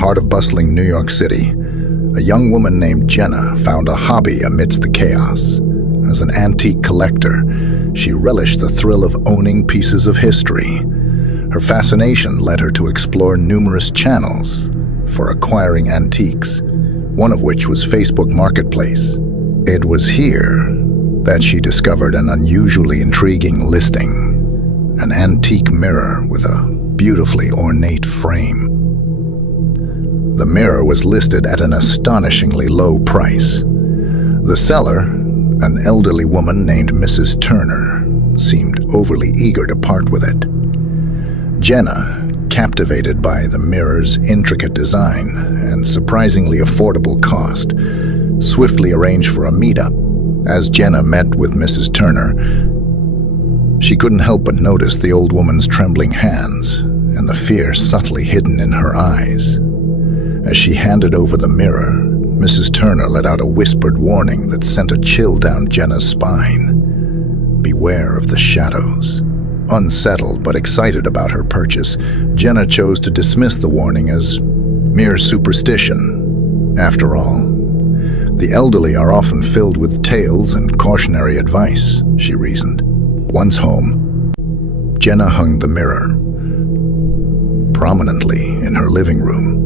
heart of bustling New York City, a young woman named Jenna found a hobby amidst the chaos. As an antique collector, she relished the thrill of owning pieces of history. Her fascination led her to explore numerous channels for acquiring antiques, one of which was Facebook Marketplace. It was here that she discovered an unusually intriguing listing, an antique mirror with a beautifully ornate frame. The mirror was listed at an astonishingly low price. The seller, an elderly woman named Mrs. Turner, seemed overly eager to part with it. Jenna, captivated by the mirror's intricate design and surprisingly affordable cost, swiftly arranged for a meetup. As Jenna met with Mrs. Turner, she couldn't help but notice the old woman's trembling hands and the fear subtly hidden in her eyes. As she handed over the mirror, Mrs. Turner let out a whispered warning that sent a chill down Jenna's spine. Beware of the shadows. Unsettled but excited about her purchase, Jenna chose to dismiss the warning as mere superstition. After all, the elderly are often filled with tales and cautionary advice, she reasoned. Once home, Jenna hung the mirror prominently in her living room.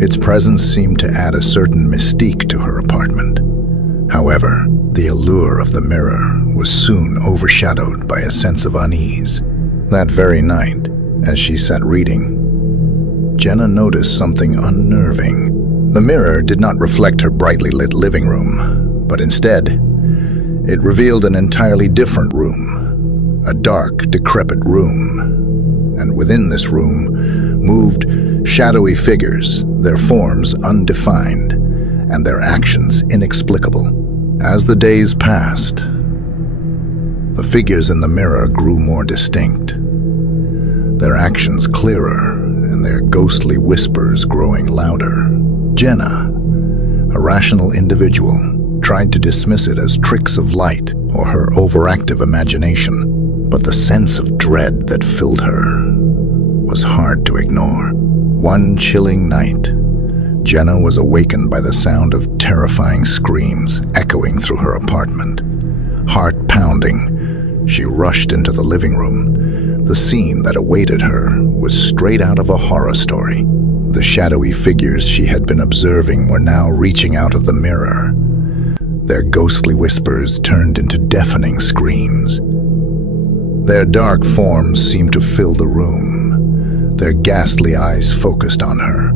Its presence seemed to add a certain mystique to her apartment. However, the allure of the mirror was soon overshadowed by a sense of unease. That very night, as she sat reading, Jenna noticed something unnerving. The mirror did not reflect her brightly lit living room, but instead, it revealed an entirely different room. A dark, decrepit room, and within this room moved shadowy figures, their forms undefined, and their actions inexplicable. As the days passed, the figures in the mirror grew more distinct, their actions clearer, and their ghostly whispers growing louder. Jenna, a rational individual, tried to dismiss it as tricks of light or her overactive imagination. But the sense of dread that filled her was hard to ignore. One chilling night, Jenna was awakened by the sound of terrifying screams echoing through her apartment. Heart pounding, she rushed into the living room. The scene that awaited her was straight out of a horror story. The shadowy figures she had been observing were now reaching out of the mirror. Their ghostly whispers turned into deafening screams. Their dark forms seemed to fill the room, their ghastly eyes focused on her.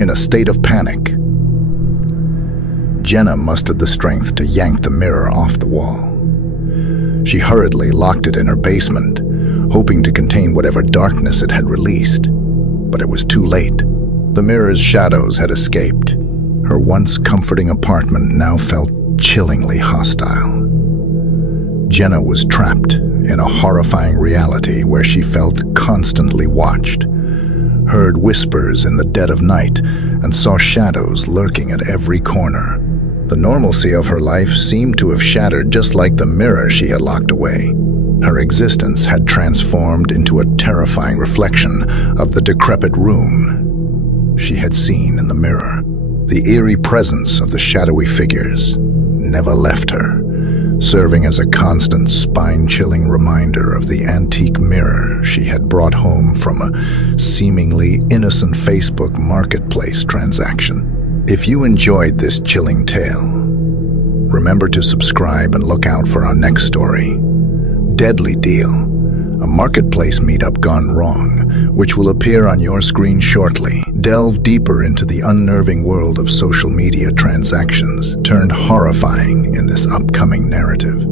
In a state of panic, Jenna mustered the strength to yank the mirror off the wall. She hurriedly locked it in her basement, hoping to contain whatever darkness it had released. But it was too late. The mirror's shadows had escaped. Her once comforting apartment now felt chillingly hostile. Jenna was trapped in a horrifying reality where she felt constantly watched, heard whispers in the dead of night, and saw shadows lurking at every corner. The normalcy of her life seemed to have shattered just like the mirror she had locked away. Her existence had transformed into a terrifying reflection of the decrepit room she had seen in the mirror. The eerie presence of the shadowy figures never left her, serving as a constant spine-chilling reminder of the antique mirror she had brought home from a seemingly innocent Facebook Marketplace transaction. If you enjoyed this chilling tale, remember to subscribe and look out for our next story, Deadly Deal, a Marketplace Meetup Gone Wrong, which will appear on your screen shortly. Delve deeper into the unnerving world of social media transactions, turned horrifying in this upcoming narrative.